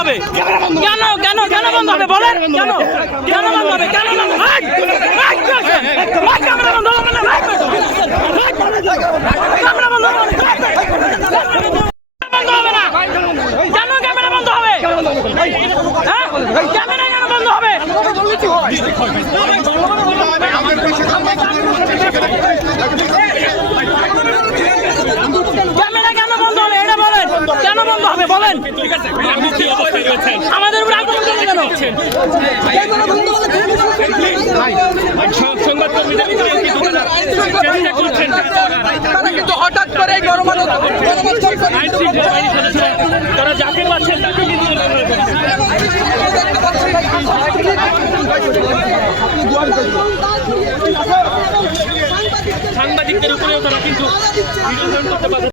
হবে? কেন কেন কেন বন্ধ হবে বলেন? কেন কেন বন্ধ হবে? কেন বন্ধ হবে? ক্যামেরা বন্ধ হবে না? ক্যামেরা বন্ধ হবে না? কেন ক্যামেরা বন্ধ হবে? হ্যাঁ ক্যামেরা কেন বন্ধ হবে? ক্যামেরা কেন বন্ধ হবে এটা বলেন? কেন বন্ধ হবে বলেন? আমাদের উপর আক্রমণ করছেন কেন? তারা কিন্তু হঠাৎ করে তারা যাকে পাচ্ছেন তাকে সাংবাদিকদের উপরেও তারা কিন্তু